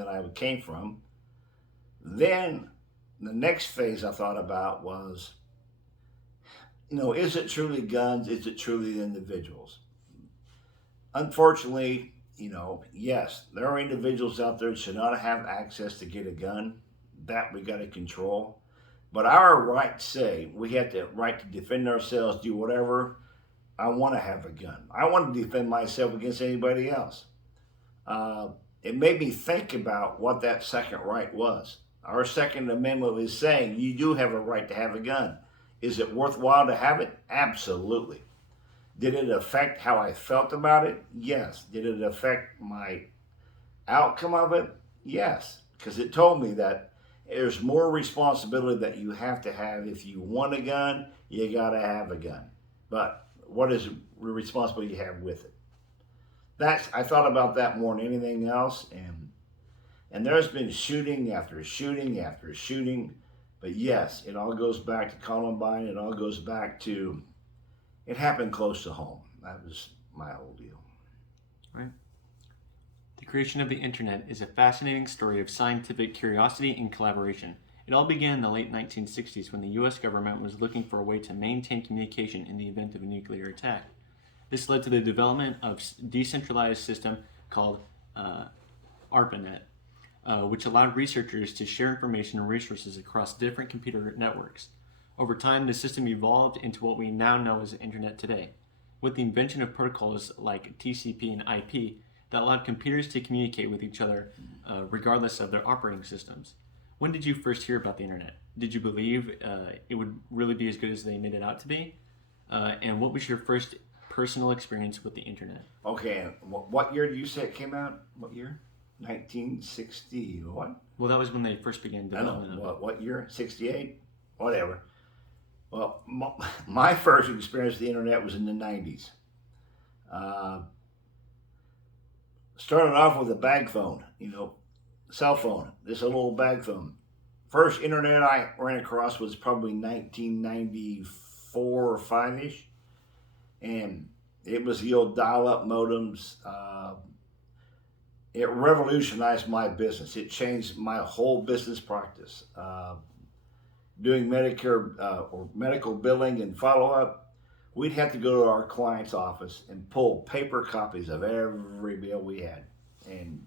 that I came from. Then the next phase I thought about was, is it truly guns? Is it truly individuals? Unfortunately, yes, there are individuals out there that should not have access to get a gun. That we got to control. But our rights say we have the right to defend ourselves, do whatever. I want to have a gun. I want to defend myself against anybody else. Uh, it made me think about what that second right was. Our Second Amendment is saying you do have a right to have a gun. Is it worthwhile to have it? Absolutely. Did it affect how I felt about it? Yes. Did it affect my outcome of it? Yes. Because it told me that there's more responsibility that you have to have. If you want a gun, you got to have a gun. But what is the responsibility you have with it? I thought about that more than anything else, and there's been shooting after shooting after shooting, but yes, it all goes back to Columbine. It all goes back to it happened close to home. That was my whole deal. Right. The creation of the internet is a fascinating story of scientific curiosity and collaboration. It all began in the late 1960s when the US government was looking for a way to maintain communication in the event of a nuclear attack. This led to the development of a decentralized system called ARPANET, which allowed researchers to share information and resources across different computer networks. Over time, the system evolved into what we now know as the internet today, with the invention of protocols like TCP and IP that allowed computers to communicate with each other regardless of their operating systems. When did you first hear about the internet? Did you believe it would really be as good as they made it out to be? And what was your first personal experience with the internet? Okay, what year did you say it came out? What year? 1960 what? Well, that was when they first began development. I know. What year? 68? Whatever. Well, my first experience with the internet was in the 90s. Started off with a bag phone, cell phone, this little bag phone. First internet I ran across was probably 1994 or 5-ish. And it was the old dial-up modems. It revolutionized my business. It changed my whole business practice. Doing Medicare or medical billing and follow-up, we'd have to go to our client's office and pull paper copies of every bill we had. And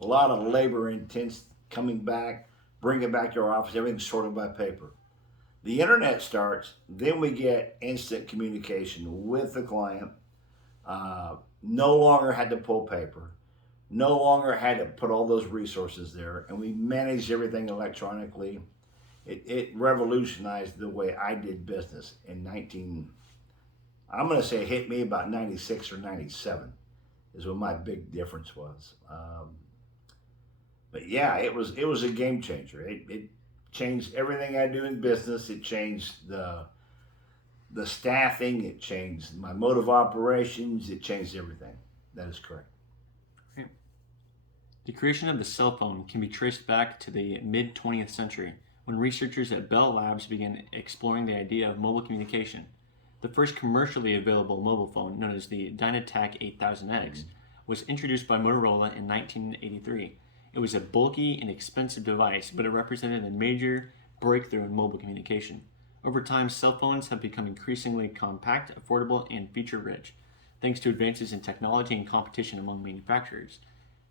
a lot of labor intense coming back, bring it back to our office, everything's sorted by paper. The internet starts, then we get instant communication with the client. No longer had to pull paper, no longer had to put all those resources there, and we managed everything electronically. It revolutionized the way I did business in I'm going to say it hit me about 96 or 97 is when my big difference was. But yeah, it was a game changer. It changed everything I do in business. It changed the staffing. It changed my mode of operations. It changed everything. That is correct. Right. The creation of the cell phone can be traced back to the mid 20th century when researchers at Bell Labs began exploring the idea of mobile communication. The first commercially available mobile phone, known as the Dynatac 8000X, was introduced by Motorola in 1983. It was a bulky and expensive device, but it represented a major breakthrough in mobile communication. Over time, cell phones have become increasingly compact, affordable, and feature-rich, thanks to advances in technology and competition among manufacturers.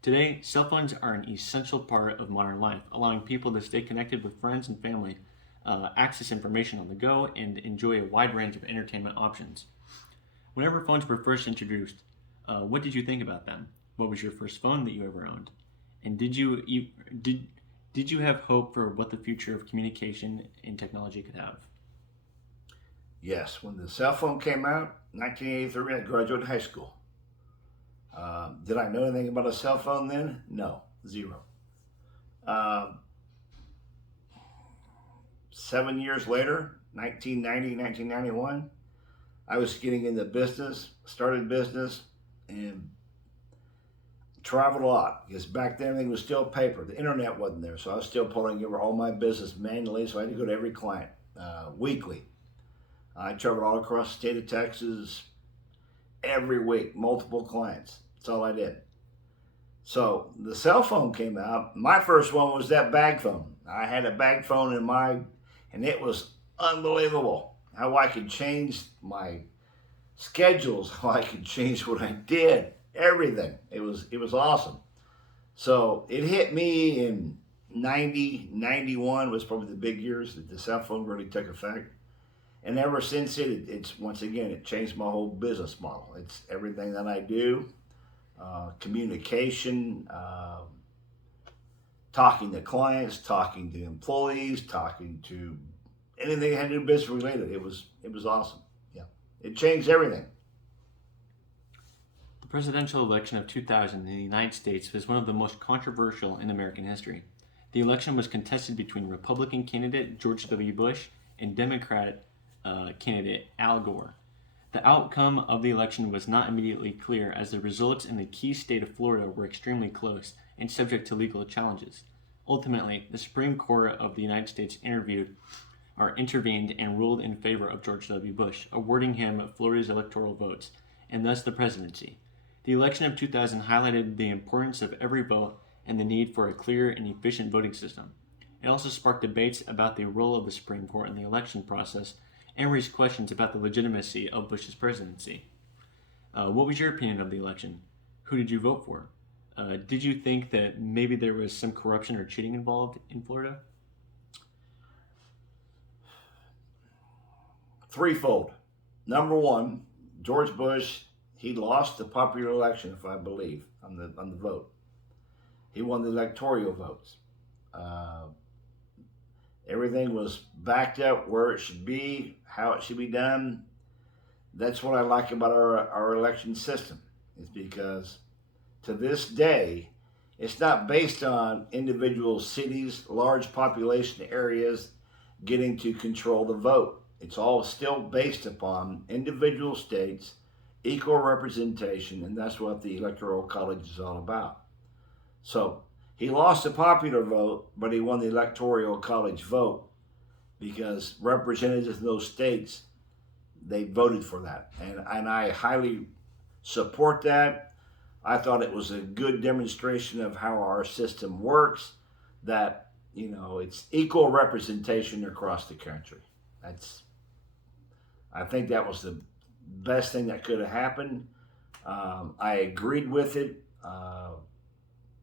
Today, cell phones are an essential part of modern life, allowing people to stay connected with friends and family, access information on the go, and enjoy a wide range of entertainment options. Whenever phones were first introduced, what did you think about them? What was your first phone that you ever owned? And did you have hope for what the future of communication and technology could have? Yes, when the cell phone came out, 1983, I graduated high school. Did I know anything about a cell phone then? No, zero. 7 years later, 1990, 1991, I was getting into business, started business, and traveled a lot because back then everything was still paper. The internet wasn't there, so I was still pulling over all my business manually, so I had to go to every client weekly. I traveled all across the state of Texas every week, multiple clients. That's all I did. So the cell phone came out. My first one was that bag phone. I had a bag phone and it was unbelievable how I could change my schedules, how I could change what I did, everything. It was awesome. So it hit me in 90, 91 was probably the big years that the cell phone really took effect. And ever since it's once again, it changed my whole business model. It's everything that I do, communication, talking to clients, talking to employees, talking to anything that had to do business related. It was awesome. Yeah, it changed everything. The presidential election of 2000 in the United States was one of the most controversial in American history. The election was contested between Republican candidate George W. Bush and Democrat candidate Al Gore. The outcome of the election was not immediately clear, as the results in the key state of Florida were extremely close and subject to legal challenges. Ultimately, the Supreme Court of the United States intervened and ruled in favor of George W. Bush, awarding him Florida's electoral votes and thus the presidency. The election of 2000 highlighted the importance of every vote and the need for a clear and efficient voting system. It also sparked debates about the role of the Supreme Court in the election process and raised questions about the legitimacy of Bush's presidency. What was your opinion of the election? Who did you vote for? Did you think that maybe there was some corruption or cheating involved in Florida? Threefold. Number one, George Bush, he lost the popular election, if I believe, on the vote. He won the electoral votes. Uh, Everything was backed up where it should be, how it should be done. That's what I like about our election system, is because to this day, it's not based on individual cities, large population areas getting to control the vote. It's all still based upon individual states, equal representation, and that's what the Electoral College is all about. So he lost the popular vote, but he won the Electoral College vote because representatives in those states, they voted for that. And I highly support that. I thought it was a good demonstration of how our system works, that, it's equal representation across the country. I think that was the best thing that could have happened. I agreed with it.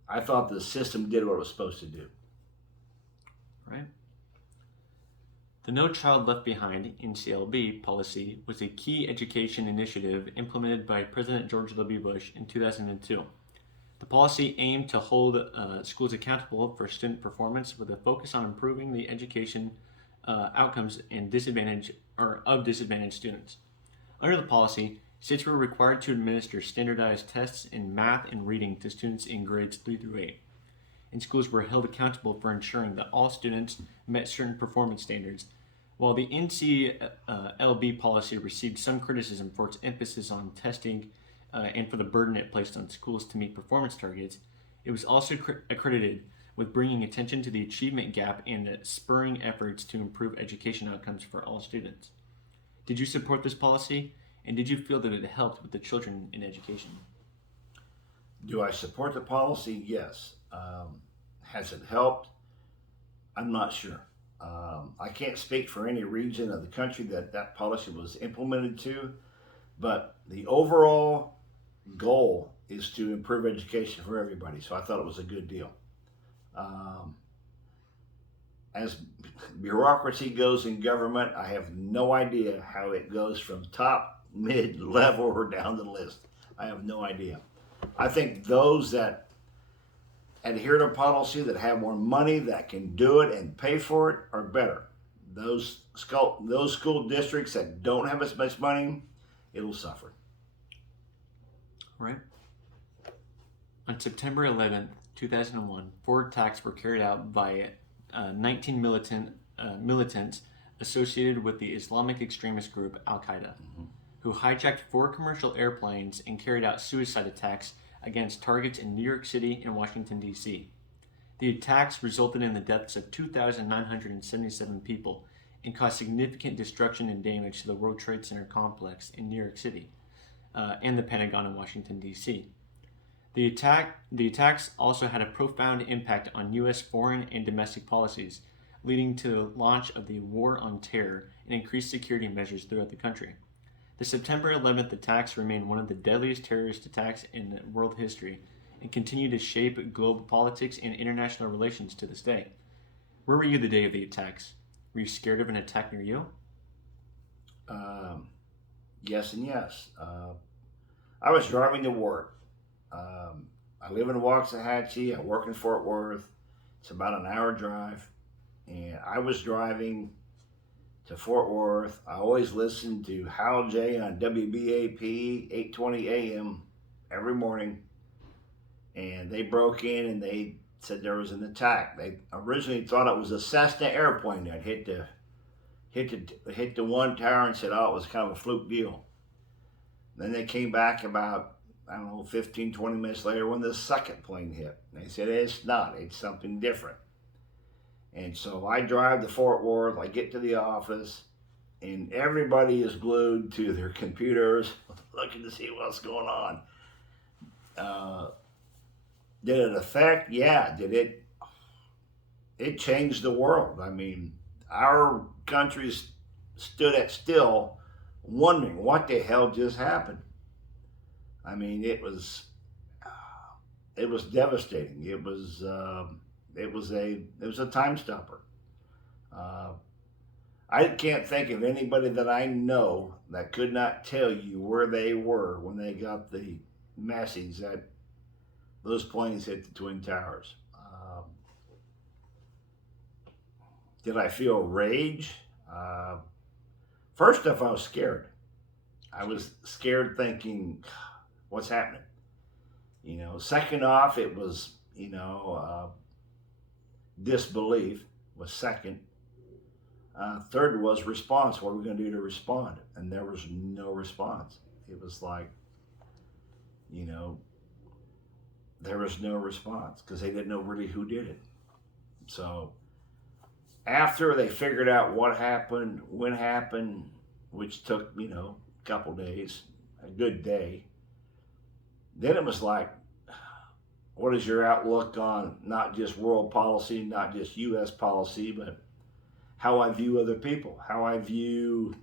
I thought the system did what it was supposed to do. Right? The No Child Left Behind (NCLB) policy was a key education initiative implemented by President George W. Bush in 2002. The policy aimed to hold schools accountable for student performance with a focus on improving the education outcomes and disadvantaged students. Under the policy, states were required to administer standardized tests in math and reading to students in grades 3 through 8. And schools were held accountable for ensuring that all students met certain performance standards. While the NCLB policy received some criticism for its emphasis on testing and for the burden it placed on schools to meet performance targets, it was also accredited with bringing attention to the achievement gap and spurring efforts to improve education outcomes for all students. Did you support this policy, and did you feel that it helped with the children in education? Do I support the policy? Yes. Has it helped? I'm not sure. I can't speak for any region of the country that policy was implemented to, but the overall goal is to improve education for everybody. So I thought it was a good deal. As bureaucracy goes in government, I have no idea how it goes from top, mid, level, or down the list. I have no idea. I think those that adhere to policy, that have more money, that can do it and pay for it, are better. Those school districts that don't have as much money, it'll suffer. Right. On September 11th, 2001, 4 attacks were carried out by 19 militants associated with the Islamic extremist group Al-Qaeda, who hijacked 4 commercial airplanes and carried out suicide attacks against targets in New York City and Washington, D.C. The attacks resulted in the deaths of 2,977 people and caused significant destruction and damage to the World Trade Center complex in New York City and the Pentagon in Washington, D.C. The attacks also had a profound impact on U.S. foreign and domestic policies, leading to the launch of the War on Terror and increased security measures throughout the country. The September 11th attacks remain one of the deadliest terrorist attacks in world history and continue to shape global politics and international relations to this day. Where were you the day of the attacks? Were you scared of an attack near you? Um, yes and yes. I was driving to work. I live in Waxahachie. I work in Fort Worth. It's about an hour drive. And I was driving to Fort Worth. I always listen to Hal J on WBAP 820 AM every morning. And they broke in and they said there was an attack. They originally thought it was a Cessna airplane that hit the one tower and said, oh, it was kind of a fluke deal. Then they came back about, I don't know, 15, 20 minutes later when the second plane hit. And they said, it's not, it's something different. And so I drive to Fort Worth, I get to the office, and everybody is glued to their computers looking to see what's going on. Did it affect? Yeah. Did it? It changed the world. I mean, our countries stood at still wondering what the hell just happened. I mean, it was devastating. It was a time stopper. Uh, I can't think of anybody that I know that could not tell you where they were when they got the message that those planes hit the Twin Towers. Did I feel rage? First off, I was scared. I was scared thinking, what's happening? You know, second off, it was, disbelief was second. Third was response. What are we going to do to respond? And there was no response. It was like, there was no response because they didn't know really who did it. So after they figured out what happened, when happened, which took, a couple days, a good day, then it was like, what is your outlook on not just world policy, not just U.S. policy, but how I view other people, how I view,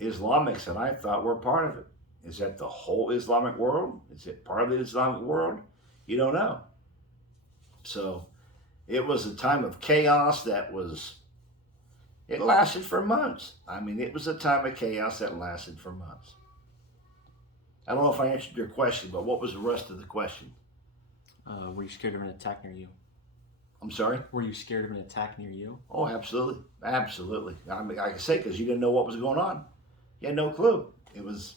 Islamics that I thought were part of it. Is that the whole Islamic world? Is it part of the Islamic world? You don't know. So it was a time of chaos it lasted for months. I mean, it was a time of chaos that lasted for months. I don't know if I answered your question, but what was the rest of the question? Were you scared of an attack near you? I'm sorry? Were you scared of an attack near you? Oh, absolutely. Absolutely. I mean, like I say, because you didn't know what was going on. You had no clue. It was,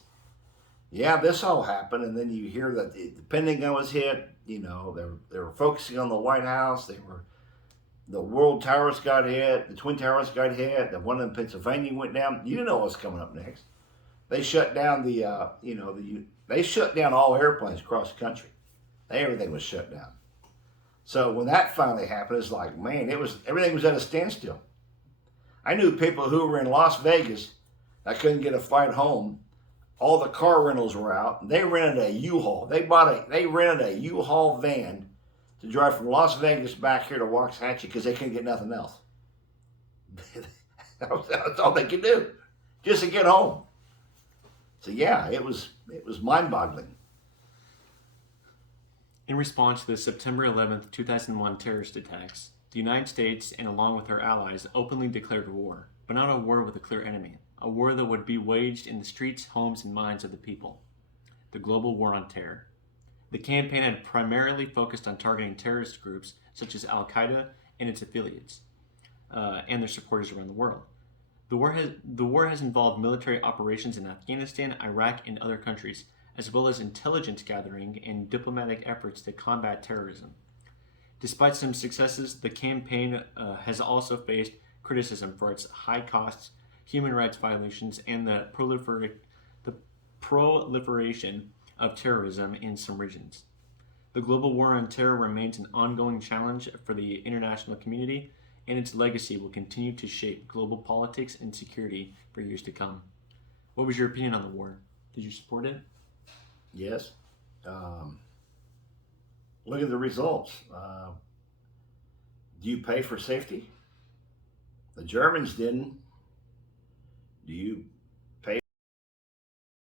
this all happened. And then you hear that the Pentagon was hit. They were focusing on the White House. The World Towers got hit. The Twin Towers got hit. The one in Pennsylvania went down. You didn't know what was coming up next. They shut down they shut down all airplanes across the country. Everything was shut down. So when that finally happened, it's like, man, everything was at a standstill. I knew people who were in Las Vegas that couldn't get a flight home. All the car rentals were out. They rented a U-Haul. They rented a U-Haul van to drive from Las Vegas back here to Waxahachie because they couldn't get nothing else. That's all they could do, just to get home. So it was mind-boggling. In response to the September 11th, 2001 terrorist attacks, the United States, and along with our allies, openly declared war, but not a war with a clear enemy, a war that would be waged in the streets, homes, and minds of the people. The global war on terror. The campaign had primarily focused on targeting terrorist groups such as Al-Qaeda and its affiliates, and their supporters around the world. The war has involved military operations in Afghanistan, Iraq, and other countries, as well as intelligence gathering and diplomatic efforts to combat terrorism. Despite some successes, the campaign has also faced criticism for its high costs, human rights violations, and the proliferation of terrorism in some regions. The global war on terror remains an ongoing challenge for the international community, and its legacy will continue to shape global politics and security for years to come. What was your opinion on the war? Did you support it? Yes. Look at the results. Do you pay for safety? The Germans didn't. Do you